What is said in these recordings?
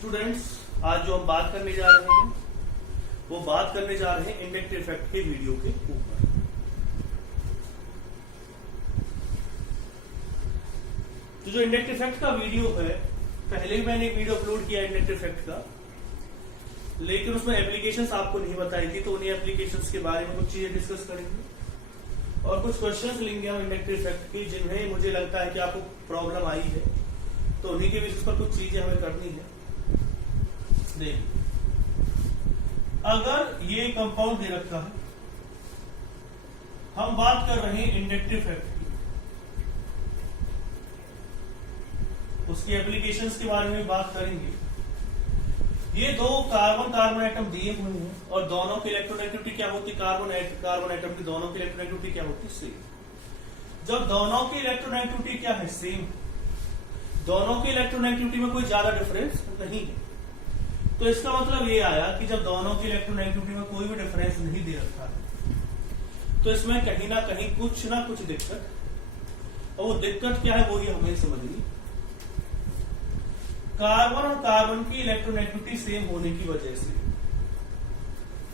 Students, आज जो हम बात करने जा रहे हैं वो बात करने जा रहे हैं इंडक्टिव इफेक्ट के वीडियो के ऊपर। तो जो इंडक्टिव इफेक्ट का वीडियो है, पहले ही मैंने एक वीडियो अपलोड किया इंडक्टिव इफेक्ट का, लेकिन उसमें एप्लीकेशंस आपको नहीं बताई थी, तो उन्हीं एप्लीकेशंस के बारे में कुछ चीजें डिस्कस करेंगे और कुछ क्वेश्चंस लेंगे हम इंडक्टिव इफेक्ट की, जिन्हें मुझे लगता है कि आपको प्रॉब्लम आई है, तो उन्हीं के बेसिस पर कुछ चीजें हमें करनी है। देखिए, अगर ये कंपाउंड दे रखा है, हम बात कर रहे हैं इंडक्टिव इफेक्ट की, उसकी एप्लीकेशंस के बारे में बात करेंगे। ये दो कार्बन कार्बन एटम दिए हुए हैं और दोनों की इलेक्ट्रोनेगेटिविटी क्या होती है? कार्बन एटम की दोनों की इलेक्ट्रोनेगेटिविटी क्या होती है? सेम। जब दोनों की इलेक्ट्रोनेगेटिविटी क्या है? सेम। दोनों की इलेक्ट्रोनेगेटिविटी में कोई ज्यादा डिफरेंस नहीं है, तो इसका मतलब ये आया कि जब दोनों की इलेक्ट्रोनेगेटिविटी में कोई भी डिफरेंस नहीं दे रखा है, तो इसमें कहीं ना कुछ दिक्कत, और वो दिक्कत क्या है वो ही हमें समझनी। कार्बन और कार्बन की इलेक्ट्रोनेगेटिविटी सेम होने की वजह से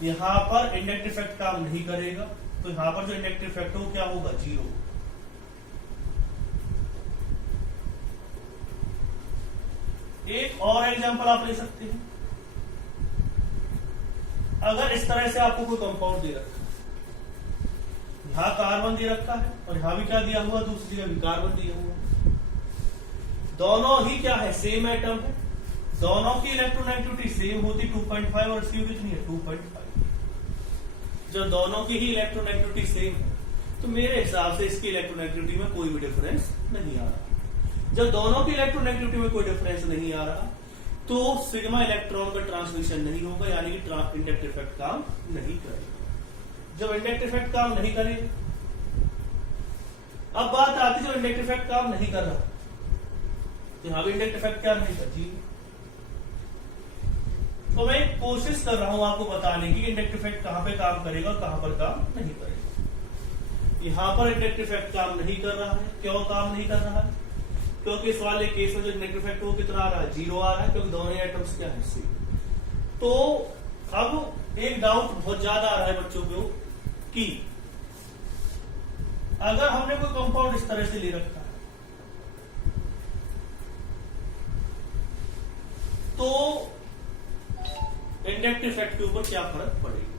यहां पर इंडक्टिव इफेक्ट काम नहीं करेगा, तो यहां पर जो इंडक्टिव इफेक्ट हो क्या होगा? जीरो। एक और एग्जांपल आप ले सकते हैं। अगर इस तरह से आपको कोई कंपाउंड दे रखा है, यहां कार्बन दे रखा है और यहां भी क्या दिया हुआ? दूसरी जगह भी कार्बन दिया हुआ। दोनों ही क्या है? सेम एटम है। दोनों की इलेक्ट्रोनेगेटिविटी सेम होती 2.5 और इसकी कितनी है? 2.5। जब दोनों की ही इलेक्ट्रोनेगेटिविटी सेम है, तो मेरे हिसाब से इसकी इलेक्ट्रोनेगेटिविटी में कोई भी डिफरेंस नहीं आ रहा। जब दोनों की इलेक्ट्रोनेगेटिविटी में कोई डिफरेंस नहीं आ रहा, तो सिग्मा इलेक्ट्रॉन का ट्रांसमिशन नहीं होगा, यानी कि इंडक्टिव इफेक्ट काम नहीं करेगा। जब इंडक्टिव इफेक्ट काम नहीं करेगा, अब बात आती है जो इंडक्टिव इफेक्ट काम नहीं कर रहा, यहां भी इंडक्टिव इफेक्ट क्या नहीं करती। तो मैं कोशिश कर रहा हूं आपको बताने की इंडक्टिव इफेक्ट कहां पे काम करेगा, कहां पर काम नहीं करेगा। यहां पर इंडक्टिव इफेक्ट काम नहीं कर रहा है। क्यों काम नहीं कर रहा है? क्योंकि इस वाले केस में जो इंडक्टिव इफेक्ट वो कितना आ रहा है? जीरो आ रहा है, क्योंकि दोनों एटम्स क्या है? सेम। तो अब एक डाउट बहुत ज्यादा आ रहा है बच्चों को कि अगर हमने कोई कंपाउंड इस तरह से ले रखा है, तो इंडक्टिव इफेक्ट के ऊपर क्या फर्क पड़ेगा?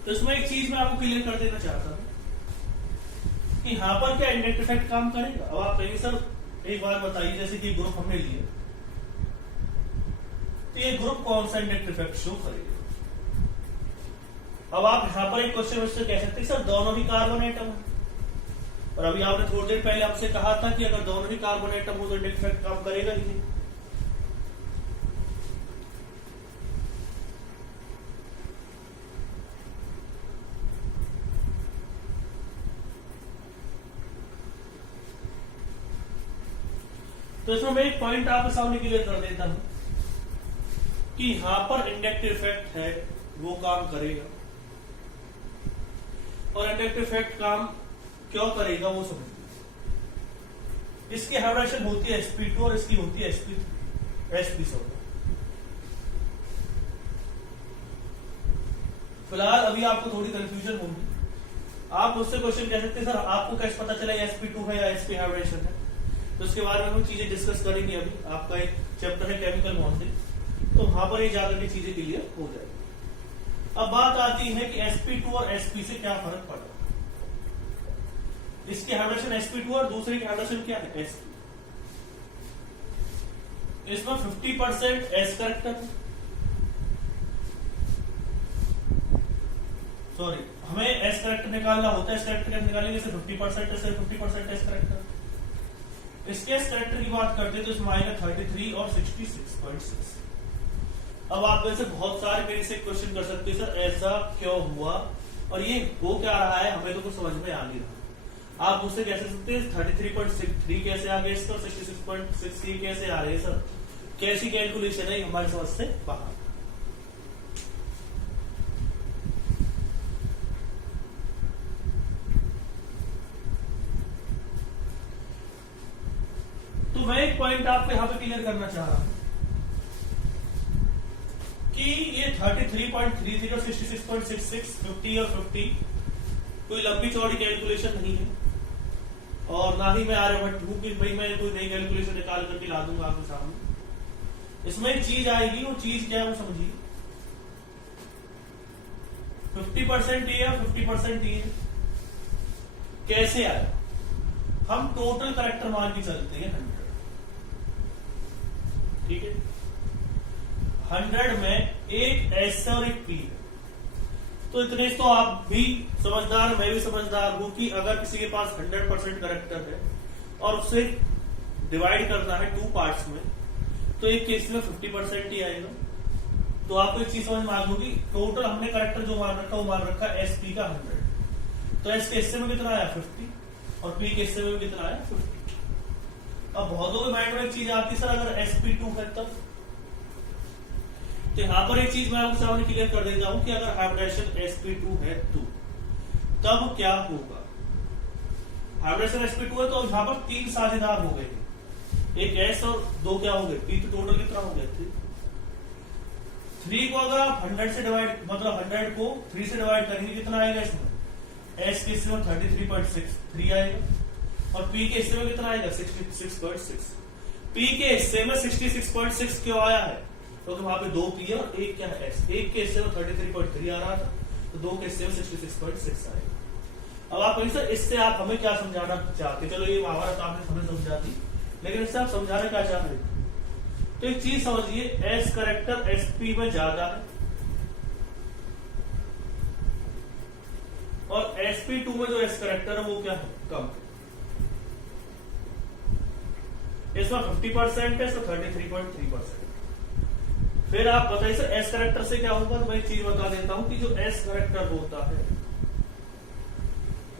तो इसमें एक चीज मैं आपको क्लियर कर देना चाहता हूं कि यहां पर क्या इंडक्टिव इफेक्ट काम करेगा। अब आप कहेंगे सर एक बार बताइए, जैसे कि ग्रुप हमने लिया, तो ये ग्रुप कौन सा इंडक्टिव इफेक्ट शो करेगा? अब आप यहां पर एक क्वेश्चन मुझसे कह सकते हैं सर दोनों ही कार्बन एटम है, और अभी आपने थोड़ी देर पहले आपसे कहा था कि अगर दोनों ही कार्बन एटम हो तो इंडक्टिव इफेक्ट काम करेगा ही नहीं। तो इसमें मैं एक पॉइंट आपके सामने क्लियर कर देता हूं कि यहां पर इंडक्टिव इफेक्ट है वो काम करेगा, और इंडक्टिव इफेक्ट काम क्यों करेगा वो समझिए। इसकी हाइब्रिडेशन होती है sp2 और इसकी होती है sp3 फिलहाल अभी आपको थोड़ी कंफ्यूजन होगी। आप मुझसे क्वेश्चन कह सकते हैं सर आपको कैसे पता चला sp2 है या sp हाइब्रिडेशन है, तो उसके बारे में हम चीजें डिस्कस करेंगे। अभी आपका एक चैप्टर है केमिकल बॉन्डिंग, तो वहां पर ये ज्यादा की चीजें क्लियर हो जाएगी। अब बात आती है कि sp2 और sp से क्या फर्क पड़ा। इसकी हाइब्रिडेशन sp2 और दूसरे की हाइब्रिडेशन क्या है? sp। इसमें 50% s करेक्टर है, सॉरी हमें s करेक्टर निकालना होता है, s करेक्टर निकालेंगे 50% से 50% s करेक्टर। इसके एस करेक्टर की बात करते हैं तो इसमें आएगा 33 और 66.6। अब आप वैसे बहुत सारे मेरे से क्वेश्चन कर सकते हैं सर ऐसा क्यों हुआ और ये हो क्या रहा है, हमें तो कुछ समझ में आ नहीं रहा। आप मुझसे कैसे सकते हैं 33.3 कैसे आ गए इसका, 66.6 कैसे आ रहे हैं सर, कैसी कैलकुलेशन है हमारी समझ से बाहर। तो मैं एक पॉइंट आपको यहां पे क्लियर करना चाह रहा हूं कि ये 33.33 और 66.66, 50 और 50 कोई लंबी चौड़ी कैलकुलेशन नहीं है, और ना ही मैं आर्यभट्ट हूं कि भाई मैं कोई नई कैलकुलेशन निकाल करके ला दूंगा आपके सामने। इसमें एक चीज आएगी, वो चीज क्या है वो समझिए। 50% ये है, 50% ये है, कैसे आया? हम टोटल करेक्टर मान के चलते हैं 100, ठीक है। 100 में एक एस और एक पी है, तो इतने तो आप भी समझदार, मैं भी समझदार हूं कि अगर किसी के पास 100% करेक्टर है और उसे डिवाइड करना है 2 पार्ट्स में, तो एक केस में 50% ही आएगा। तो आपको एक चीज समझ में आ गई, टोटल हमने करेक्टर जो मान रखा वो मान रखा एस पी का 100, तो एस के हिस्से में कितना आया 50 और पी के हिस्से में कितना आया 50। अब बहुतों के माइंड में एक चीज आती है, सर अगर sp2 है तब, तो यहां पर एक चीज मैं आपके सामने क्लियर कर देता हूं कि अगर हाइब्रिडेशन sp2 है तो तब क्या होगा। हाइब्रिडेशन sp2 है तो यहां पर 3 साझेदार हो गए, एक s और 2 क्या हो गए p, तो टोटल कितना हो गया 3 को अगर आप 100 से डिवाइड, मतलब 100 को 3 से डिवाइड करेंगे कितना आएगा इसमें, s के हिस्से में 33.63 आएगा और p के हिस्से में कितना आएगा 66.6। p के हिस्से में 66.6 क्यों आया है, क्योंकि वहां पे 2 p है और एक क्या है s। एक के हिस्से में 33.3 आ रहा था, तो 2 के हिस्से में 66.6 आएगा। अब आप कहें सर इससे आप हमें क्या समझाना चाहते, चलो ये महाभारत आपने हमें समझा दी, लेकिन इससे आप समझाना क्या चाह रहे हैं? तो एक चीज समझिए, एस करेक्टर एसपी में ज्यादा है और sp2 में जो एस करेक्टर है वो क्या है कम है। इसमें 50% है, इसमें 33.3%। फिर आप बताइए सर एस करेक्टर से क्या होगा, तो मैं एक चीज बता देता हूं कि जो एस करेक्टर होता है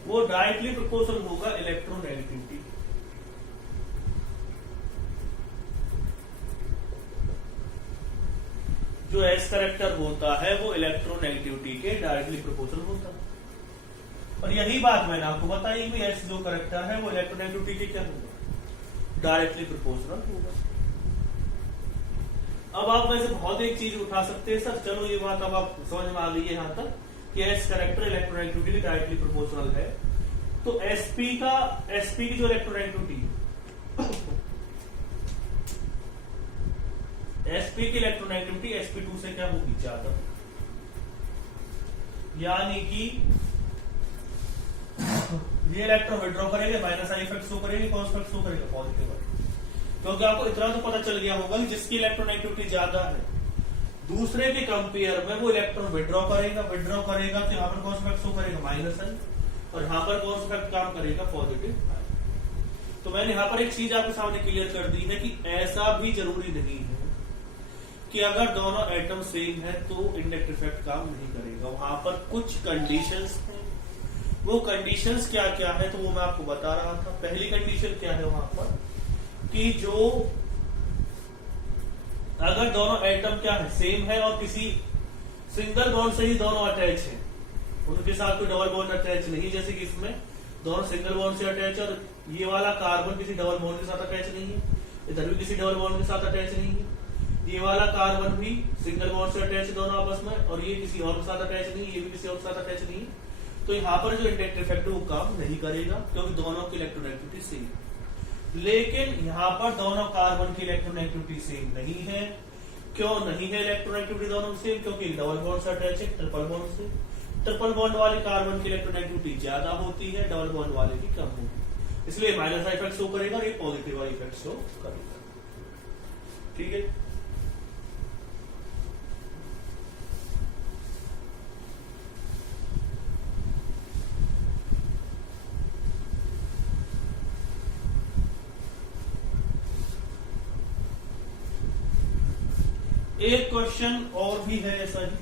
वो डायरेक्टली प्रोपोर्शनल होगा इलेक्ट्रोनेगेटिविटी। जो एस करेक्टर होता है वो इलेक्ट्रोनेगेटिविटी के डायरेक्टली प्रोपोर्शनल होता है, और यही बात मैंने आपको बताई कि एस जो करेक्टर है वो इलेक्ट्रोनेगेटिविटी के क्या होगा, डायरेक्टली प्रोपोर्शनल होगा। अब आप में से बहुत एक चीज उठा सकते हैं, सर चलो ये बात अब आप समझ में आ गई है यहां तक कि S character electronegativity directly proportional है, तो एसपी की जो इलेक्ट्रोनेगेटिविटी एसपी की इलेक्ट्रोनेगेटिविटी sp2 से क्या होगी ज्यादा, यानी कि ये इलेक्ट्रॉन विड्रॉ करेंगे, माइनस आई इफेक्ट शो करेंगे, कॉस इफेक्ट शो करेगा पॉजिटिव वाले। क्योंकि आपको इतना तो पता चल गया होगा कि जिसकी इलेक्ट्रोनेगेटिविटी ज्यादा है दूसरे के कंपेयर में वो इलेक्ट्रॉन विड्रॉ करेगा तो यहाँ पर कॉस इफेक्ट शो करेगा माइनस आई, और यहाँ पर कॉस इफेक्ट काम करेगा पॉजिटिव आई। तो मैंने यहाँ पर एक चीज आपके सामने क्लियर कर दी है कि ऐसा भी जरूरी नहीं है कि अगर दोनों एटम सेम है तो इंडक्टिव इफेक्ट काम नहीं करेगा। वहां पर कुछ कंडीशंस हैं, वो कंडीशंस क्या क्या है तो वो मैं आपको बता रहा था। पहली कंडीशन क्या है वहां पर कि जो अगर दोनों एटम क्या है सेम है और किसी सिंगल बॉन्ड से ही दोनों अटैच है, उनके साथ कोई डबल बॉन्ड अटैच नहीं, जैसे कि इसमें दोनों सिंगल बॉन्ड से अटैच और ये वाला कार्बन किसी डबल बॉन्ड के साथ अटैच नहीं है, इधर भी किसी डबल बॉन्ड के साथ अटैच नहीं है, ये वाला कार्बन भी सिंगल बॉन्ड से अटैच दोनों आपस में, और ये किसी और के साथ अटैच नहीं, ये भी किसी और के साथ अटैच नहीं, तो यहाँ पर जो इंडक्टिव इफेक्ट है वो काम नहीं करेगा क्योंकि दोनों की इलेक्ट्रोनेगेटिविटी सेम है। लेकिन यहाँ पर दोनों कार्बन की इलेक्ट्रोनेगेटिविटी सेम नहीं है। क्यों नहीं है इलेक्ट्रोनेगेटिविटी दोनों सेम? क्योंकि डबल बॉन्ड से अटैच है ट्रिपल बॉन्ड से। ट्रिपल बॉन्ड वाले कार्बन की इलेक्ट्रोनेगेटिविटी ज्यादा होती है, डबल बॉन्ड वाले की कम होती है, इसलिए माइनस इफेक्ट शो करेगा और ये पॉजिटिव इफेक्ट शो करेगा। ठीक है, एक क्वेश्चन और भी है ऐसा ही।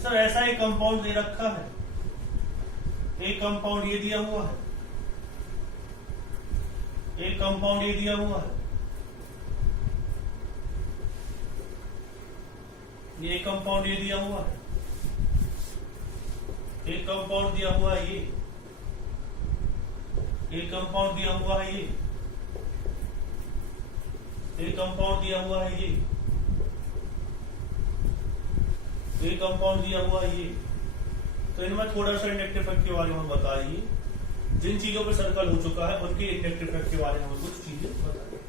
सर ऐसा एक कंपाउंड दे रखा है एक कंपाउंड ये दिया हुआ है, एक कंपाउंड ये दिया हुआ है, ये कंपाउंड ये दिया हुआ है, एक कंपाउंड दिया हुआ है ये, एक कंपाउंड दिया हुआ है ये, एक कंपाउंड दिया हुआ है ये, एक कंपाउंड दिया हुआ है ये। तो इनमें थोड़ा सा इंडक्टिव इफेक्ट के बारे में हम बताइए, जिन चीजों पे सर्कल हो चुका है उनके इंडक्टिव इफेक्ट के बारे में हमें कुछ चीजें बताइए।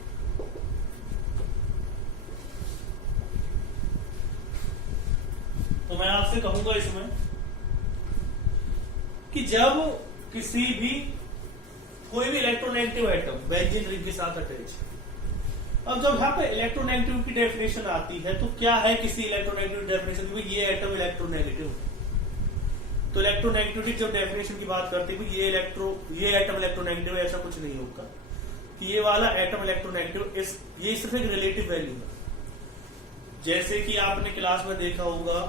तो मैं आपसे कहूंगा इसमें कि जब किसी भी कोई भी इलेक्ट्रोनेगेटिव एटम बेंजीन रिंग के साथ अटैच, अब जब यहाँ पे इलेक्ट्रोनेगेटिव की डेफिनेशन आती है तो क्या है किसी इलेक्ट्रोनेगेटिव डेफिनेशन की, ये एटम इलेक्ट्रोनेगेटिव है। तो इलेक्ट्रोनेगेटिविटी जब डेफिनेशन की बात करते हैं ये एटम इलेक्ट्रोनेगेटिव है, ऐसा कुछ नहीं होगा कि ये वाला एटम इलेक्ट्रोनेगेटिव, ये सिर्फ एक रिलेटिव वैल्यू है। जैसे कि आपने क्लास में देखा होगा,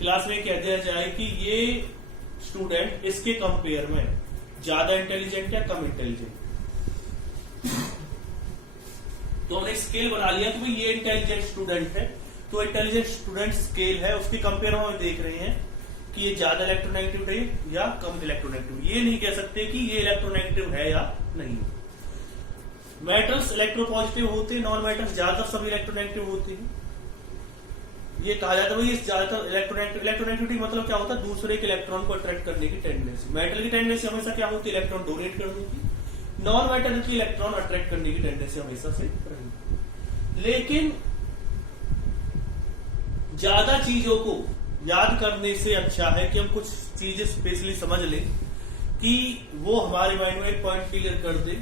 क्लास में कह दिया जाए कि ये स्टूडेंट इसके कंपेयर में ज्यादा इंटेलिजेंट या कम इंटेलिजेंट, तो हमने स्केल बना लिया कि भाई ये इंटेलिजेंट स्टूडेंट है, तो इंटेलिजेंट स्टूडेंट स्केल है, उसके कंपेयर में हम देख रहे हैं कि ये ज्यादा इलेक्ट्रोनेगेटिव है या कम इलेक्ट्रोनेगेटिव। ये नहीं कह सकते कि ये इलेक्ट्रोनेगेटिव है या नहीं। मेटल्स इलेक्ट्रोपॉजिटिव होते हैं, नॉन मेटल्स ज्यादातर सभी इलेक्ट्रोनेगेटिव होते हैं। ये कहा जाता है भाई ज्यादातर इलेक्ट्रोनेगेटिविटी मतलब क्या होता है, दूसरे के इलेक्ट्रॉन को अट्रैक्ट करने की टेंडेंसी। मेटल की टेंडेंसी हमेशा क्या होती है, इलेक्ट्रॉन डोनेट करने की, नॉन मेटल की इलेक्ट्रॉन अट्रैक्ट करने की टेंडेंसी हमेशा से रहेगी। लेकिन ज्यादा चीजों को याद करने से अच्छा है कि हम कुछ चीजें स्पेशली समझ लें कि वो हमारे माइंड में एक पॉइंट क्लियर कर दे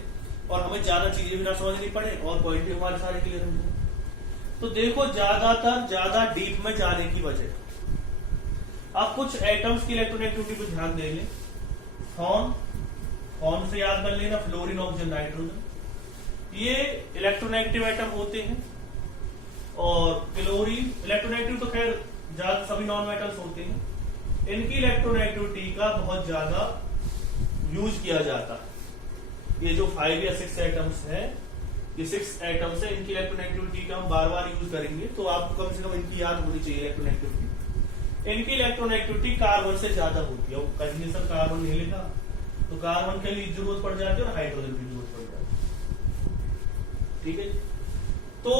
और हमें ज्यादा चीजें भी ना समझनी पड़े और पॉइंट भी हमारे सारे क्लियर हो जाए। तो देखो ज्यादा डीप में जाने की वजह आप कुछ एटम्स की इलेक्ट्रोनेगेटिविटी पर ध्यान दे लें। कौन से याद कर लेना, फ्लोरीन, ऑक्सीजन, नाइट्रोजन, ये इलेक्ट्रोनेगेटिव एटम होते हैं। और क्लोरीन इलेक्ट्रोनेगेटिव तो खैर ज्यादा सभी नॉन मेटल्स होते हैं, इनकी इलेक्ट्रोनेगेटिविटी का बहुत ज्यादा यूज किया जाता है। ये जो 5 या 6 एटम्स है, ये 6 एटम्स है, इनकी इलेक्ट्रोनेगेटिविटी का हम बार बार यूज करेंगे, तो आपको कम से कम इनकी याद होनी चाहिए इलेक्ट्रोनेगेटिविटी। इनकी इलेक्ट्रोनेगेटिविटी कार्बन से ज्यादा होती है। कहीं सर कार्बन नहीं लिखा तो कार्बन के लिए जरूरत पड़ जाती है और हाइड्रोजन की जरूरत पड़ जाती है। ठीक है, तो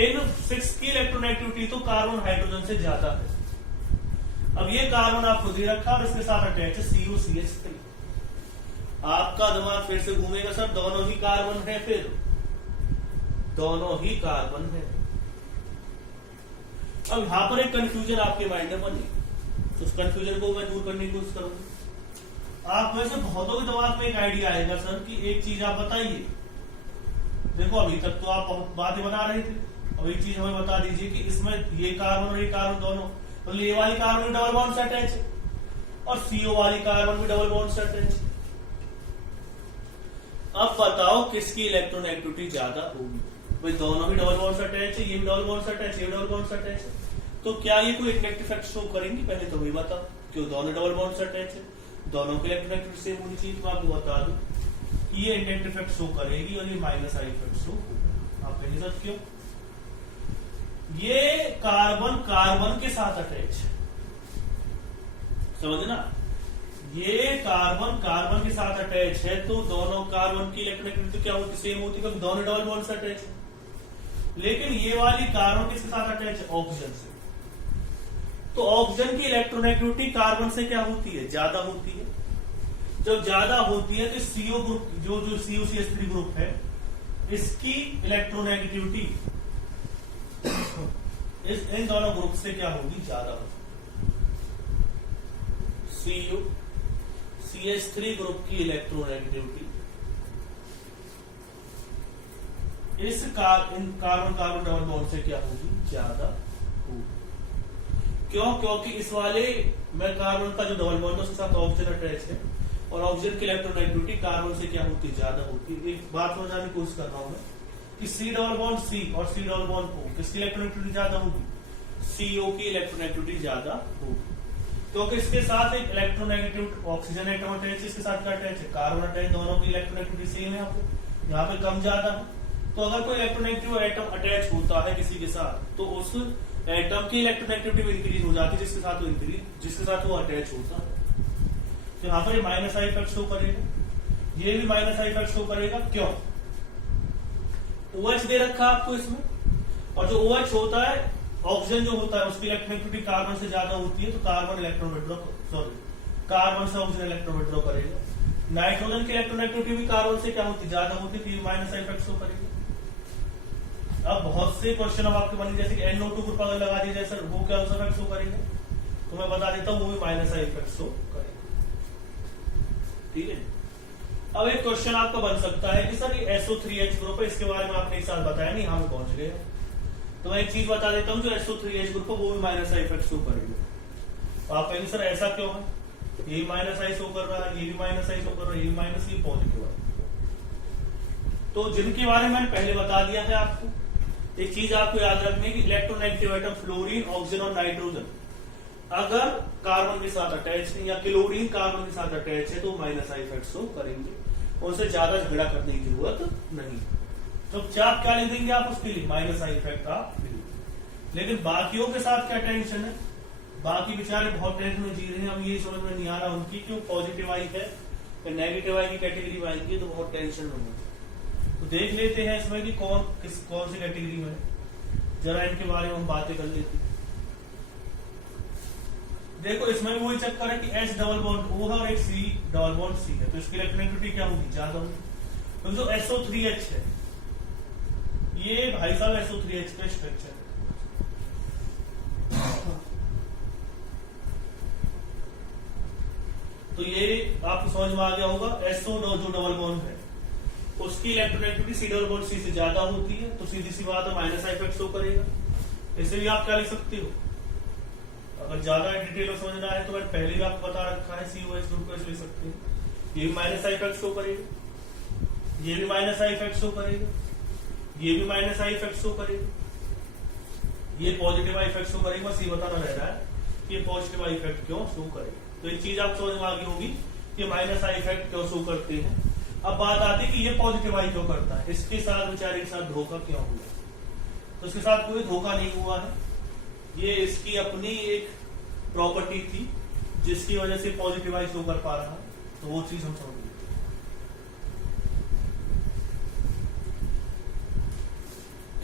इन 6 की इलेक्ट्रोनेगेटिविटी तो कार्बन हाइड्रोजन से ज्यादा है। अब ये कार्बन आप खुद ही रखा और इसके साथ अटैच है COCH3। आपका दिमाग फिर से घूमेगा, सर दोनों ही कार्बन है, फिर दोनों ही कार्बन है। अब यहां पर एक कंफ्यूजन आपके माइंड में बनी, तो उस कंफ्यूजन को मैं दूर करने की कोशिश करूंगा। आप में से बहुतों के दिमाग में एक आइडिया आएगा सर कि एक चीज आप बताइए। देखो अभी तक तो आप बातें बना रहे थे, अब एक चीज हमें बता दीजिए कि इसमें ये कार्बन और ये कार्बन दोनों, तो ये वाली कार्बन भी डबल बॉन्ड से अटैच है और CO वाली कार्बन भी डबल बॉन्ड से अटैच है। अब बताओ किसकी इलेक्ट्रोनेगेटिविटी ज्यादा होगी? भाई दोनों ही डबल बॉन्ड से अटैच है, ये भी डबल बॉन्ड से अटैच है, ये डबल बॉन्ड से अटैच है, तो क्या ये कोई इंडक्टिव इफेक्ट शो करेंगे? पहले तो वही बताओ, क्यों दोनों डबल बॉन्ड से अटैच है, दोनों की इलेक्ट्रोनेगेटिविटी सेम होनी चाहिए। तो मैं आपको बता दूं कि ये इंडक्टिव इफेक्ट शो करेगी और ये माइनस आई इफेक्ट शो होगा। आप कहेंगे सर क्यों? ये कार्बन कार्बन के साथ अटैच है, समझना, ये कार्बन कार्बन के साथ अटैच है, तो दोनों कार्बन की इलेक्ट्रोनेगेटिविटी क्या होती, सेम होती, क्योंकि दोनों डबल बॉन्ड से अटैच है। लेकिन ये वाली कार्बन किसके साथ अटैच है? ऑक्सीजन से। तो ऑक्सीजन की इलेक्ट्रोनेगेटिविटी कार्बन से क्या होती है? ज्यादा होती है। जब ज्यादा होती है तो CO ग्रुप जो COCH3 ग्रुप है, इसकी इलेक्ट्रोनेगेटिविटी इन दोनों ग्रुप से क्या होगी? ज्यादा होगी। COCH3 ग्रुप की इलेक्ट्रोनेगेटिविटी इस कार्बन कार्बन डबल बॉन्ड से क्या होगी? ज्यादा होगी। क्यों? क्योंकि इस वाले में कार्बन का जो डबल बॉन्ड है उसके साथ ऑक्सीजन अटैच है और ऑक्सीजन की इलेक्ट्रोनेगेटिविटी कार्बन से क्या होती है? ज्यादा होती है। एक बात समझाने की कोशिश कर रहा हूं मैं कि C डबल बॉन्ड C और C डबल बॉन्ड O किसकी इलेक्ट्रोनेगेटिविटी ज्यादा होगी? CO की इलेक्ट्रोनेगेटिविटी ज्यादा होगी। क्योंकि इसके साथ एक इलेक्ट्रोनेगेटिव ऑक्सीजन एटम अटैच, इसके साथ क्या अटैच है, कार्बन अटैच, दोनों की इलेक्ट्रोनेगेटिविटी सेम है यहाँ पे कम ज्यादा है। तो अगर कोई इलेक्ट्रोनेगेटिव एटम अटैच होता है किसी के साथ तो उस एटम की इलेक्ट्रोनेगेटिविटी भी इंक्रीज हो जाती है जिसके साथ वो अटैच होता है। तो यहाँ पर ये माइनस आई इफेक्ट शो करेगा, ये भी माइनस आई इफेक्ट शो करेगा। क्यों? OH दे रखा है आपको इसमें, और जो OH होता है ऑक्सीजन जो होता है उसकी इलेक्ट्रोनेगेटिविटी कार्बन से ज्यादा होती है, तो कार्बन इलेक्ट्रॉन विड्रॉ कार्बन से ऑक्सीजन इलेक्ट्रॉन विड्रॉ करेगा। नाइट्रोजन की इलेक्ट्रोनेगेटिविटी भी कार्बन से क्या होती है, ज्यादा होती है, तो ये माइनस आई इफेक्ट शो करेगा। अब बहुत से क्वेश्चन अब आपके बने, जैसे कि NO2 ग्रुप अगर लगा दिया जाए सर वो क्या इफेक्ट शो करेगा, तो मैं बता देता हूँ वो भी माइनस आई इफेक्ट शो करेगा। ठीक है। अब एक क्वेश्चन आपका बन सकता है कि सर ये SO3H ग्रुप है, इसके बारे में आपने एक साल बताया नहीं, यहाँ पे पहुंच गए। तो मैं एक चीज बता देता हूँ, जो SO3H ग्रुप है वो भी माइनस आई इफेक्ट शो करेगा। तो आप कहेंगे सर ऐसा क्यों है, ये माइनस आई शो कर रहा है, ये भी माइनस आई शो कर रहा है, ये माइनस, ये पॉजिटिव है। तो जिनके बारे में मैंने पहले बता दिया है आपको, एक चीज आपको याद रखनी है कि इलेक्ट्रोनेगेटिव एटम फ्लोरीन, ऑक्सीजन और नाइट्रोजन अगर कार्बन के साथ अटैच है या क्लोरीन कार्बन के साथ अटैच है तो माइनस आई इफेक्ट शो करेंगे, उनसे ज्यादा झगड़ा करने की जरूरत नहीं। तो चाप क्या लिख देंगे आप उसके लिए, माइनस आई इफेक्ट आप लिख देंगे। लेकिन बाकियों के साथ क्या टेंशन है, बाकी बेचारे बहुत टेंशन में जी रहे हैं, अब ये समझ में नहीं आ रहा उनकी क्यों पॉजिटिव आई है या नेगेटिव आई की कैटेगरी में आएंगी, तो बहुत टेंशन में होगी। तो देख लेते हैं इसमें कि कौन सी कैटेगरी में है, जरा इनके बारे में हम बातें कर लेते हैं। देखो इसमें भी वही चक्कर है कि H डबल बॉन्ड O है और एक C डबल बॉन्ड C है, तो इसकी इलेक्ट्रोनेगेटिविटी क्या होगी, ज्यादा होगी। तो जो SO3H है ये भाई साहब SO3H का स्ट्रक्चर है। तो ये आपको समझ में आ गया होगा, SO जो डबल बॉन्ड है उसकी electronegativity C double bond C से ज्यादा होती है, तो सीधी सी बात है माइनस आई इफेक्ट शो करेगा। इसे भी आप क्या लिख सकते हो, अगर ज्यादा डिटेल में समझना है तो मैंने पहले भी आपको बता रखा है, COH ग्रुप को लिख सकते हैं। ये भी माइनस आई इफेक्ट शो करेगा, ये भी माइनस आई इफेक्ट शो करेगा, ये भी माइनस आई इफेक्ट शो करेगा, ये पॉजिटिव आई इफेक्ट शो करेगा। बस ये बताना रह रहा है कि ये पॉजिटिव आई इफेक्ट क्यों शो करेगा। तो एक चीज आप समझ में आ गई होगी कि माइनस आई इफेक्ट क्यों शो करते हैं। अब बात आती है कि ये पॉजिटिव आई क्यों करता है, इसके साथ बेचारे के साथ धोखा क्यों हुआ। तो इसके साथ कोई धोखा नहीं हुआ है, ये इसकी अपनी एक प्रॉपर्टी थी जिसकी वजह से पॉजिटिव आई शो कर पा रहा है, तो वो चीज हम समझ लेते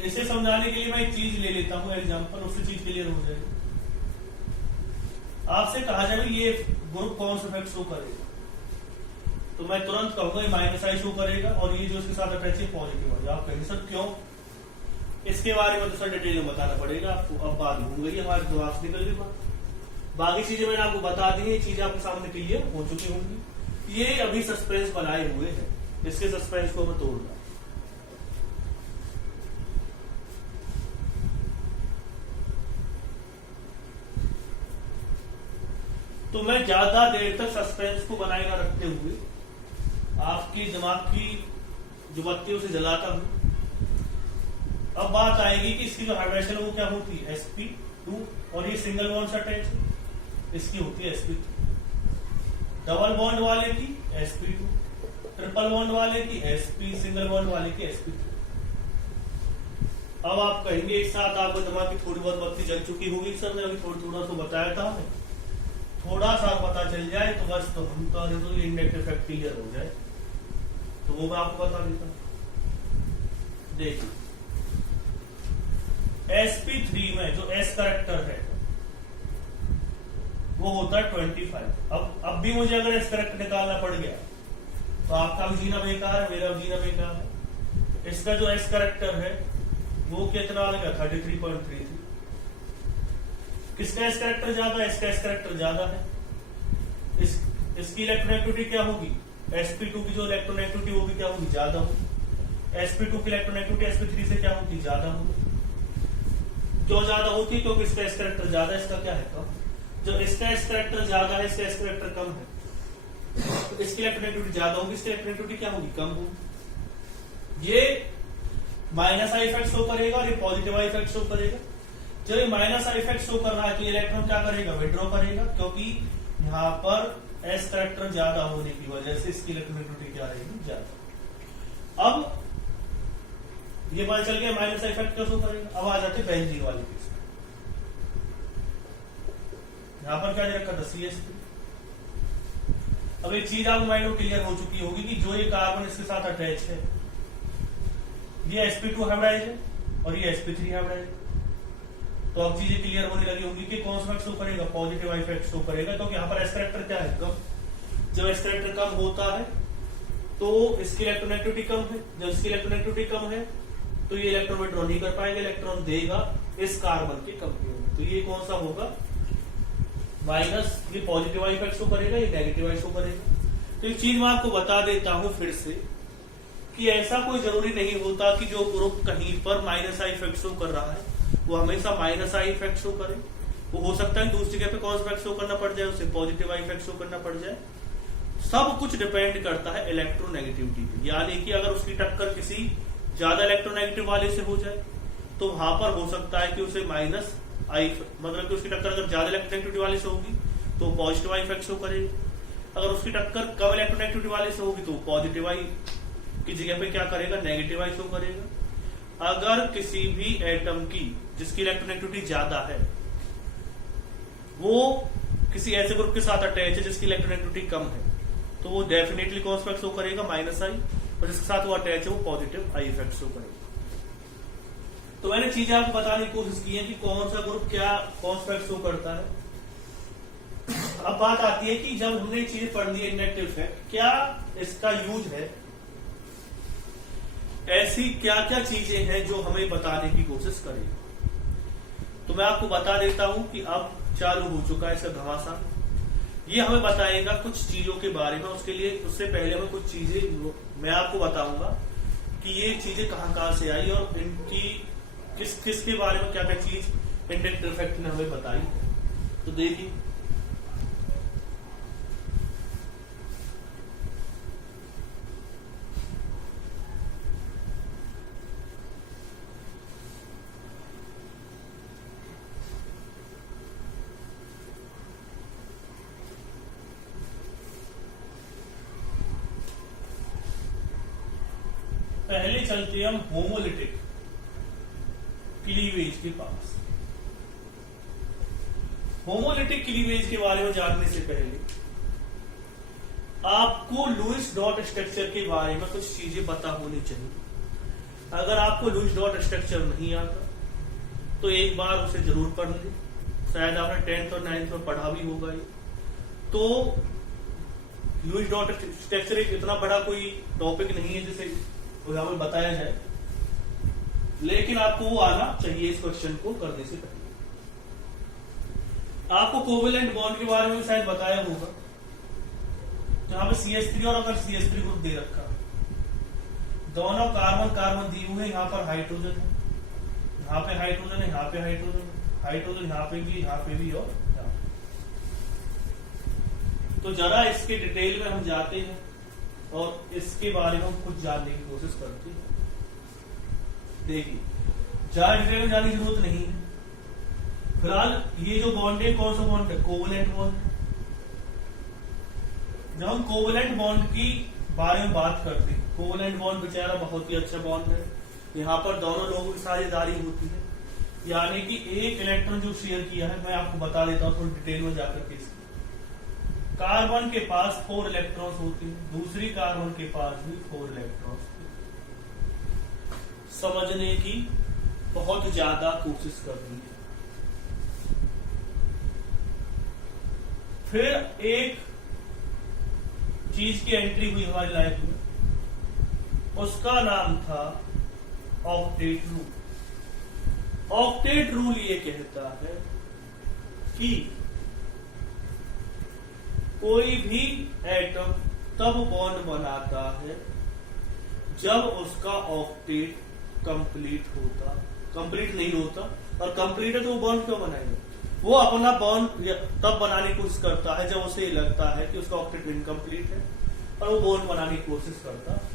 हैं। इसे समझाने के लिए मैं एक चीज ले लेता हूं एग्जांपल, उससे चीज क्लियर हो जाएगी। आपसे कहा जाए ये ग्रुप कौन सा इफेक्ट शो करेगा, तो मैं तुरंत कहूंगा ये माइनस आई शो करेगा, और ये जो इसके साथ अटैच है पॉजिटिव आई। आप कहेंगे सर क्यों, इसके बारे में तो सर डिटेल में बताना पड़ेगा आपको। अब बात हो गई हमारे दिमाग से निकल गई बात, बाकी चीजें मैंने आपको बता दी, ये चीजें आपके सामने क्लियर हो चुकी होंगी। ये अभी सस्पेंस बनाए हुए हैं, इसके सस्पेंस को मैं तोड़ना। तो मैं ज्यादा देर तक सस्पेंस को बनाए न रखते हुए आपकी दिमाग की जो बत्ती उसे जलाता हूं। अब बात आएगी कि इसकी जो हाइड्रेशन वो क्या होती है, sp2, और ये सिंगल बॉन्ड से अटैच है, इसकी होती है sp3। डबल बॉन्ड वाले की sp2, ट्रिपल बॉन्ड वाले की sp, सिंगल बॉन्ड वाले की sp3। अब आप कहेंगे एक साथ आपको दिमाग की थोड़ी बहुत बत्ती जल चुकी होगी, सर ने अभी थोड़ा तो बताया था, थोड़ा सा पता चल जाए तो बस, तो हम तो इंडेक्स इफेक्ट क्लियर हो जाए, तो वो मैं आपको बता देता हूं। देखिए sp3 में जो s करेक्टर है वो होता है 25। अब भी मुझे अगर s करेक्टर निकालना पड़ गया तो आपका भी जीना बेकार है, मेरा भी जीना बेकार है। इसका जो s करेक्टर है वो कितना आ गया, 33.33। किसका s करेक्टर ज्यादा है, इसका s करेक्टर ज्यादा है। इसकी इलेक्ट्रोनेगेटिविटी क्या होगी, sp2 की जो इलेक्ट्रोनेगेटिविटी वो भी क्या होगी, ज्यादा होगी। sp2 की इलेक्ट्रोनेगेटिविटी sp3 से क्या होती, ज्यादा होगी। क्यों ज्यादा होती है, क्योंकि इसका s करेक्टर ज्यादा है, इसका क्या है, कम। जो इसका s करेक्टर ज्यादा है, इसका s करेक्टर कम है, तो इसकी इलेक्ट्रोनेगेटिविटी ज्यादा होगी, इसकी इलेक्ट्रोनेगेटिविटी क्या होगी, कम होगी। ये माइनस आई इफेक्ट शो करेगा और ये पॉजिटिव आई इफेक्ट शो करेगा। जब ये माइनस आई इफेक्ट शो कर रहा है तो इलेक्ट्रॉन क्या करेगा, विड्रॉ करेगा, क्योंकि यहाँ पर एस करैक्टर ज्यादा होने की वजह से इसकी इलेक्ट्रोनेगेटिविटी क्या रहेगी, ज्यादा। अब ये पता चल गया माइनस आई इफेक्ट क्या शो करेगा। अब आ जाते बेंजीन वाले केस में। यहाँ पर क्या रखा था, CH3। अब एक चीज आपको माइंड में क्लियर हो चुकी होगी कि जो ये कार्बन इसके साथ अटैच है, ये sp2 हाइब्रिडाइज है और ये sp3 हाइब्रिडाइज है। तो अब चीजें क्लियर होने लगी होंगी कि कौन सा इफेक्ट शो करेगा, पॉजिटिव इफेक्ट शो करेगा, क्योंकि यहाँ पर एस करैक्टर क्या है, कम। जब एस करैक्टर कम होता है तो इसकी इलेक्ट्रोनेगेटिविटी कम है। जब इसकी इलेक्ट्रोनेगेटिविटी कम है तो ये इलेक्ट्रॉन विड्रॉ नहीं कर पाएगा, इलेक्ट्रॉन देगा इस कार्बन के कंपेयर में। तो ये कौन सा होगा, माइनस। ये पॉजिटिव इफेक्ट शो करेगा, ये नेगेटिव शो करेगा। तो एक चीज मैं आपको बता देता हूं फिर से कि ऐसा कोई जरूरी नहीं होता कि जो ग्रुप कहीं पर माइनस आई इफेक्ट शो कर रहा है वो हमेशा माइनस आई इफेक्ट शो करे। वो हो सकता है दूसरी जगह पे कौन सा इफेक्ट शो करना पड़ जाए, उसे पॉजिटिव आई इफेक्ट शो करना पड़ जाए। सब कुछ डिपेंड करता है इलेक्ट्रोनेगेटिविटी पे। यानी कि अगर उसकी टक्कर किसी ज्यादा इलेक्ट्रोनेगेटिव वाले से हो जाए तो वहां पर हो सकता है कि उसे माइनस आई, मतलब कि उसकी टक्कर अगर ज्यादा इलेक्ट्रोनेगेटिविटी वाले से होगी तो पॉजिटिव आई इफेक्ट शो करेगी। अगर उसकी टक्कर कम इलेक्ट्रोनेगेटिविटी वाले से होगी तो पॉजिटिव आई की जगह पे क्या करेगा, नेगेटिव आई शो करेगा। अगर किसी भी एटम की जिसकी इलेक्ट्रोनेगेटिविटी ज्यादा है वो किसी ऐसे ग्रुप के साथ अटैच है जिसकी इलेक्ट्रोनेगेटिविटी कम है तो वो डेफिनेटली कौन सा इफेक्ट शो करेगा, माइनस आई। और जिसके साथ वो अटैच है वो पॉजिटिव आई इफेक्ट शो करेगा। तो मैंने चीजें आपको बताने की कोशिश की है कि कौन सा ग्रुप क्या कौन सा इफेक्ट शो करता है। अब बात आती है कि जब हमने चीजें पढ़ ली इंडक्टिव इफेक्ट, क्या इसका यूज है, ऐसी क्या क्या चीजें हैं जो हमें बताने की कोशिश करेगी। तो मैं आपको बता देता हूं कि अब चालू हो चुका है इसका घमासान। ये हमें बताएगा कुछ चीजों के बारे में। उससे पहले हमें कुछ चीजें मैं आपको बताऊंगा कि ये चीजें कहां से आई और इनकी किस के बारे में क्या क्या चीज इंडक्टिव इफेक्ट ने हमें बताई। तो देखिए, पहले चलते हम होमोलिटिक क्लीवेज के पास। होमोलिटिक क्लीवेज के बारे में जानने से पहले आपको लुईस डॉट स्ट्रक्चर के बारे में कुछ चीजें पता होनी चाहिए। अगर आपको लुईस डॉट स्ट्रक्चर नहीं आता तो एक बार उसे जरूर पढ़ लें। शायद आपने 10th और 9th में पढ़ा भी होगा ये। तो लुईस डॉट स्ट्रक्चर एक इतना बड़ा कोई टॉपिक नहीं है जिसे में बताया जाए, लेकिन आपको वो आना चाहिए इस क्वेश्चन को करने से पहले। आपको कोवेलेंट बॉन्ड के बारे में शायद बताया होगा, जहां पे CH3 और अगर CH3 ग्रुप दे रखा, दोनों कार्बन कार्बन दिए हुए, यहाँ पर हाइड्रोजन है, यहाँ पे हाइड्रोजन है, यहाँ पे हाइड्रोजन है, हाइड्रोजन यहाँ पे भी, यहाँ पे भी और यहाँ पे। तो जरा इसके डिटेल में हम जाते हैं और इसके बारे में हम कुछ जानने की कोशिश करते हैं। देखिए, ज्यादा डिटेल में जाने की जरूरत नहीं है। फिलहाल ये जो बॉन्ड है, कौन सा बॉन्ड है, कोवेलेंट बॉन्ड। जब हम कोवेलेंट बॉन्ड की बारे में बात करते हैं, कोवेलेंट बॉन्ड बेचारा बहुत ही अच्छा बॉन्ड है। यहाँ पर दोनों लोगों की साझेदारी होती है, यानी कि एक इलेक्ट्रॉन जो शेयर किया है, मैं आपको बता देता हूँ थोड़ी डिटेल में जाकर के। कार्बन के पास 4 इलेक्ट्रॉन्स होती हैं, दूसरी कार्बन के पास भी 4 इलेक्ट्रॉन्स। समझने की बहुत ज्यादा कोशिश करनी है। फिर एक चीज की एंट्री हुई हमारी लाइफ में, उसका नाम था ऑक्टेट रूल। ऑक्टेट रूल ये कहता है कि कोई भी एटम तब बॉन्ड बनाता है जब उसका ऑक्टेट कंप्लीट होता, कंप्लीट नहीं होता। और कंप्लीट है तो वो बॉन्ड क्यों बनाएगा, वो अपना बॉन्ड तब बनाने की कोशिश करता है जब उसे लगता है कि उसका ऑक्टेट इनकम्प्लीट है और वो बॉन्ड बनाने की कोशिश करता है।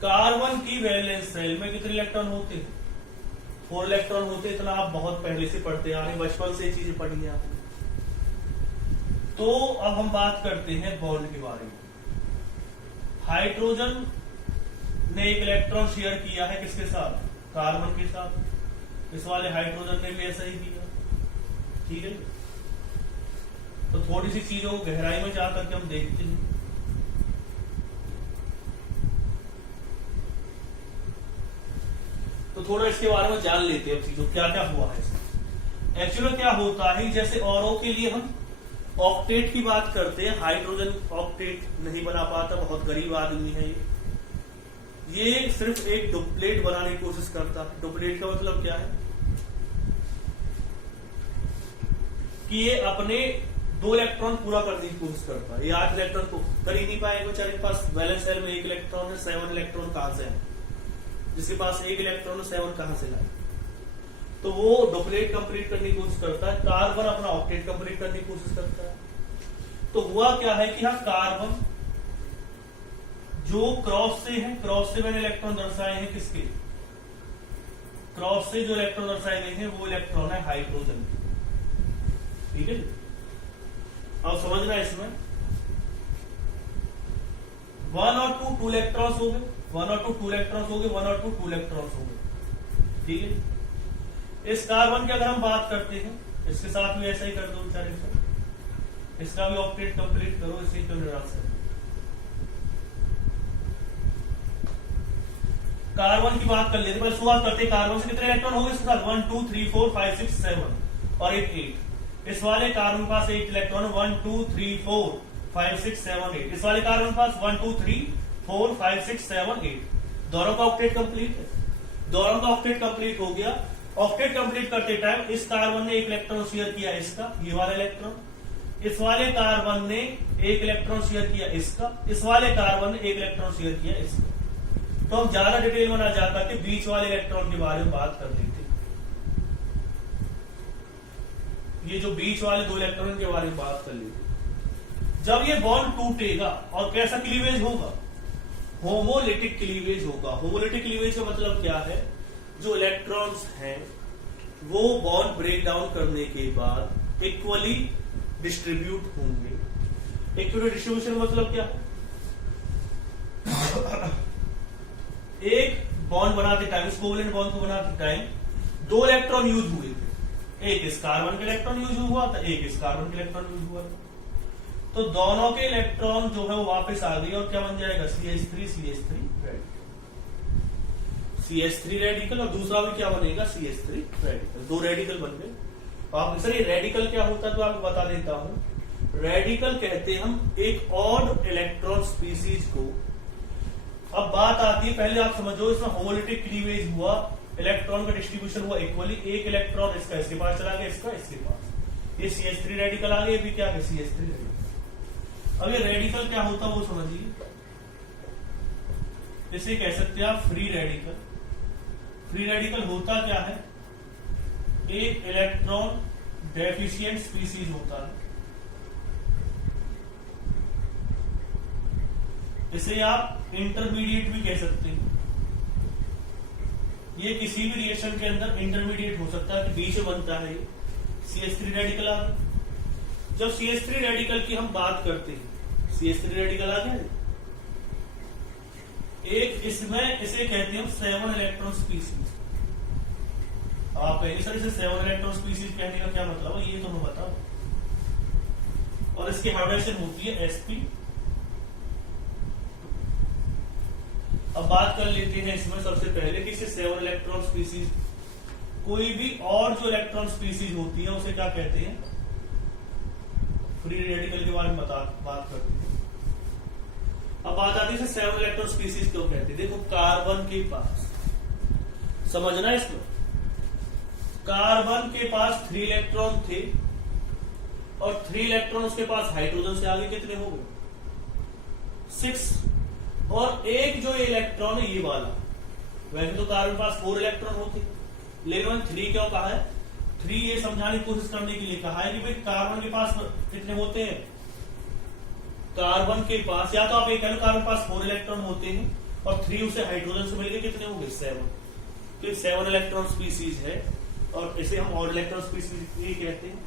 कार्बन की वैलेंस शेल में कितने इलेक्ट्रॉन होते हैं, 4 इलेक्ट्रॉन होते, इतना आप बहुत पहले से पढ़ते आ रहे हैं, बचपन से चीजें पढ़ी है आपने। तो अब हम बात करते हैं बॉन्ड के बारे में। हाइड्रोजन ने एक इलेक्ट्रॉन शेयर किया है किसके साथ? कार्बन के साथ। इस वाले हाइड्रोजन ने भी ऐसा ही किया, ठीक है। तो थोड़ी सी चीजों को गहराई में जाकर के हम देखते हैं। तो थोड़ा इसके बारे में जान लेते हैं चीजों क्या क्या हुआ है इसमें। एक्चुअली क्या होता है, जैसे औरों के लिए हम ऑक्टेट की बात करते हैं, हाइड्रोजन ऑक्टेट नहीं बना पाता, बहुत गरीब आदमी है ये सिर्फ एक डुप्लेट बनाने की कोशिश करता है। डुप्लेट का मतलब क्या है कि ये अपने 2 इलेक्ट्रॉन पूरा करने की कोशिश करता है। ये 8 इलेक्ट्रॉन को कर ही नहीं पाएगा बेचारे के पास वैलेंस शेल में 1 इलेक्ट्रॉन है, 7 इलेक्ट्रॉन कहां से है? जिसके पास 1 इलेक्ट्रॉन है 7 कहां से लाए? तो वो डुप्लेट कंप्लीट करने की कोशिश करता है। कार्बन अपना ऑक्टेट कंप्लीट करने की कोशिश करता है। तो हुआ क्या है कि हाँ, कार्बन जो क्रॉस से है, क्रॉस से मैंने इलेक्ट्रॉन दर्शाए हैं किसके? क्रॉस से जो इलेक्ट्रॉन दर्शाए गए हैं वो इलेक्ट्रॉन है हाइड्रोजन, ठीक है। अब समझना इसमें 1 और 2 इलेक्ट्रॉन्स हो गए, 1 और 2 इलेक्ट्रॉन्स हो गए, 1 और 2 इलेक्ट्रॉन्स हो गए, ठीक है। इस कार्बन की अगर हम बात करते हैं, इसके साथ भी ऐसा ही कर दो बेचारे से, इसका भी ऑक्टेट कंप्लीट करो, इसी क्यों निराश है। कार्बन की बात कर लेते हैं, शुरुआत करते हैं कार्बन से। कितने इलेक्ट्रॉन होंगे इसके साथ? 1 2 3 4 5 6 7 और एक 8। इस वाले कार्बन के पास 8 इलेक्ट्रॉन, 1 2 3 4 5 6 7 8। इस वाले कार्बन के पास 1 2 3 4 5 6 7 8। दोनों का ऑक्टेट कंप्लीट है, दोनों का ऑक्टेट कंप्लीट हो गया। ऑक्टेट कंप्लीट करते टाइम इस कार्बन ने 1 इलेक्ट्रॉन शेयर किया इसका, ये वाला इलेक्ट्रॉन। इस वाले कार्बन ने 1 इलेक्ट्रॉन शेयर किया इसका, इस वाले कार्बन ने 1 इलेक्ट्रॉन शेयर किया इसका। तो हम ज्यादा डिटेल में ना जाकर के बीच वाले इलेक्ट्रॉन के बारे में बात कर लेते हैं। ये जो बीच वाले 2 इलेक्ट्रॉन के बारे में बात कर लेते हैं। जब ये बॉन्ड टूटेगा और कैसा क्लीवेज होगा? होमोलिटिक क्लीवेज होगा। होमोलिटिक क्लीवेज का मतलब क्या है? जो इलेक्ट्रॉन्स हैं वो बॉन्ड ब्रेक डाउन करने के बाद इक्वली डिस्ट्रीब्यूट होंगे। इक्वली डिस्ट्रीब्यूशन मतलब क्या है? एक बॉन्ड बनाते टाइम, इस कोवलेंट बॉन्ड को बनाते टाइम 2 इलेक्ट्रॉन यूज हुए थे। एक इस कार्बन के इलेक्ट्रॉन यूज हुआ था, एक इस कार्बन के इलेक्ट्रॉन यूज हुआ था। तो दोनों के इलेक्ट्रॉन जो है वो वापस आ गई और क्या बन जाएगा? CH3 CH3 radical, CH3 radical और दूसरा भी क्या बनेगा? CH3 radical. 2 रेडिकल बन गए। आप सर ये रेडिकल क्या होता है तो आपको बता देता हूं। रेडिकल कहते हैं हम एक ऑड इलेक्ट्रॉन स्पीसीज को। अब बात आती है, पहले आप समझो इसमें होमोलिटिक क्लीवेज हुआ, इलेक्ट्रॉन का डिस्ट्रीब्यूशन हुआ इक्वली। 1 इलेक्ट्रॉन इसका इसके पास चला गया, इसका इसके पास। ये CH3 रेडिकल आ गया, ये भी क्या है? CH3 radical. अब ये रेडिकल क्या होता है वो समझिए। इसे कह सकते हैं आप फ्री रेडिकल। फ्री रेडिकल होता क्या है? एक इलेक्ट्रॉन डेफिशिएंट स्पीसीज होता है। इसे आप इंटरमीडिएट भी कह सकते हैं। ये किसी भी रिएक्शन के अंदर इंटरमीडिएट हो सकता है कि बीच में बनता है। CH3 रेडिकल आ गया। जब CH3 रेडिकल की हम बात करते हैं, CH3 रेडिकल आ गया, एक इसमें इसे कहते हैं 7 इलेक्ट्रॉन स्पीसीज। आप कहेंगे सर इसे 7 इलेक्ट्रॉन स्पीसीज कहने का क्या मतलब है? ये तो मैं बताओ। और इसकी हाइड्रेशन होती है sp। अब बात कर लेते हैं इसमें सबसे पहले कि इसे 7 इलेक्ट्रॉन स्पीसीज, कोई भी और जो इलेक्ट्रॉन स्पीसीज होती है उसे क्या कहते हैं? फ्री रेडिकल के बारे में बात करते हैं। अब बात आती है 7 इलेक्ट्रॉन स्पीसीज क्यों कहते हैं? देखो कार्बन के पास, समझना इसमें, कार्बन के पास 3 इलेक्ट्रॉन थे और 3 इलेक्ट्रॉन उसके पास हाइड्रोजन से आगे कितने हो गए? 6। और एक जो इलेक्ट्रॉन है ये वाला, वैसे तो कार्बन के पास 4 इलेक्ट्रॉन होते, लेकिन 3 क्यों कहा है? 3 ये समझाने की कोशिश करने के लिए कहा है कि भाई कार्बन के पास कितने होते हैं? कार्बन के पास, या तो आप ये कह लो कार्बन के पास 4 इलेक्ट्रॉन होते हैं और 3 उसे हाइड्रोजन से मिलकर कितने हो गए? 7। कि 7 इलेक्ट्रॉन स्पीसीज है और इसे हम ऑड इलेक्ट्रॉन स्पीसीज ही कहते हैं,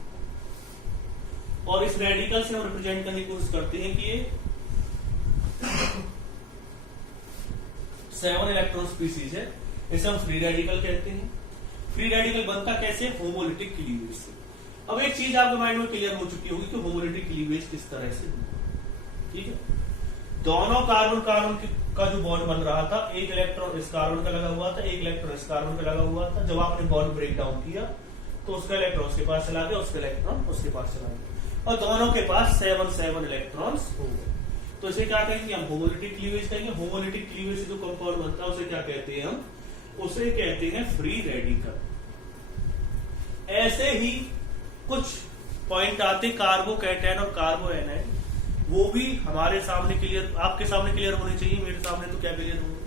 और इस रेडिकल से हम रिप्रेजेंट करने की कोशिश करते हैं कि ये 7 इलेक्ट्रॉन स्पीसीज है, इसे हम फ्री रेडिकल कहते हैं। फ्री रेडिकल बनता कैसे? होमोलिटिक क्लीवेज से। अब एक चीज आपके माइंड में क्लियर हो चुकी होगी कि होमोलिटिक क्लीवेज किस तरह से होगा। ठीक है, दोनों कार्बन कार्बन का जो बॉन्ड बन रहा था, एक इलेक्ट्रॉन इस कार्बन का लगा हुआ था, एक इलेक्ट्रॉन इस कार्बन का लगा हुआ था। जब आपने बॉन्ड ब्रेक डाउन किया तो उसका इलेक्ट्रॉन उसके पास चला गया, उसका इलेक्ट्रॉन उसके पास चला गया, और दोनों के पास 7 इलेक्ट्रॉन्स हो गए। तो इसे क्या कहेंगे? हम होमोलिटिक क्लीवेज कहेंगे। होमोलिटिक क्लीवेज से जो कंपाउंड बनता है उसे क्या कहते हैं? हम उसे कहते हैं फ्री रेडिकल। ऐसे ही कुछ पॉइंट आते कार्बोकैटायन और कार्बोएनायन, वो भी हमारे सामने क्लियर, आपके सामने क्लियर होने चाहिए, मेरे सामने तो क्या क्लियर होंगे।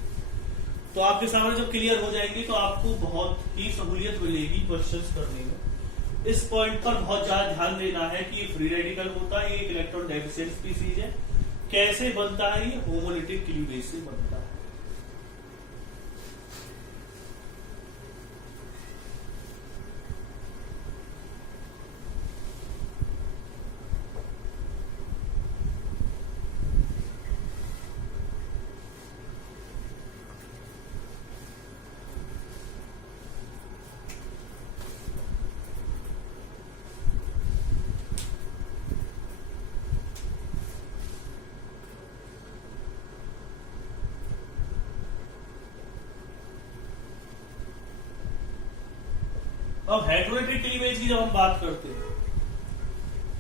तो आपके सामने जब क्लियर हो जाएंगे तो आपको बहुत ही सहूलियत मिलेगी क्वेश्चंस करने में। इस पॉइंट पर बहुत ज्यादा ध्यान देना है कि ये फ्री रेडिकल होता है, ये एक इलेक्ट्रॉन डेफिशिएंट स्पीसीज है। कैसे बनता है? ये होमोलिटिक क्लीवेज से बनता है। अब हेटेरोजेनिक क्लीवेज की जब हम बात करते हैं,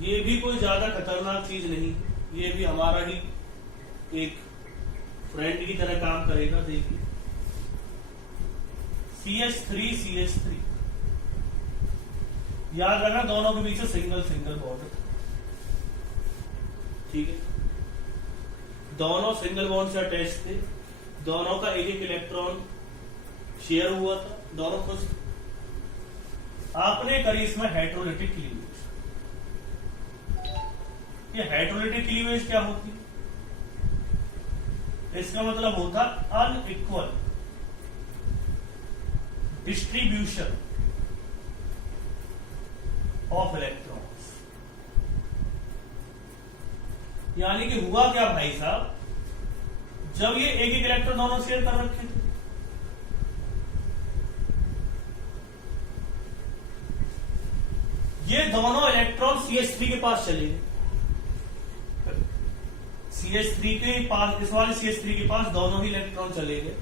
ये भी कोई ज्यादा खतरनाक चीज नहीं, ये भी हमारा ही एक फ्रेंड की तरह काम करेगा। देखिए CH3 याद रखना, दोनों के बीच सिंगल बॉन्ड। ठीक है, दोनों सिंगल बॉन्ड से अटैच थे, दोनों का एक इलेक्ट्रॉन शेयर हुआ था, दोनों खुश। आपने करी इसमें हेटेरोलिटिक क्लीवेज। ये हेटेरोलिटिक क्लीवेज क्या होती है? इसका मतलब होता अनइक्वल डिस्ट्रीब्यूशन ऑफ इलेक्ट्रॉन्स। यानी कि हुआ क्या भाई साहब, जब ये एक इलेक्ट्रॉन दोनों शेयर कर रखे थे, ये दोनों इलेक्ट्रॉन CH3 के पास चले गए। CH3 के पास, इस वाले CH3 के पास दोनों ही इलेक्ट्रॉन चले गए,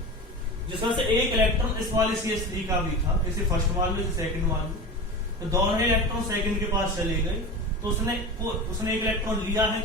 जिसमें से एक इलेक्ट्रॉन इस वाले CH3 का भी था, इसे फर्स्ट मान लो, सेकंड मान लो। तो दोनों ही इलेक्ट्रॉन सेकंड के पास चले गए, तो उसने एक इलेक्ट्रॉन लिया है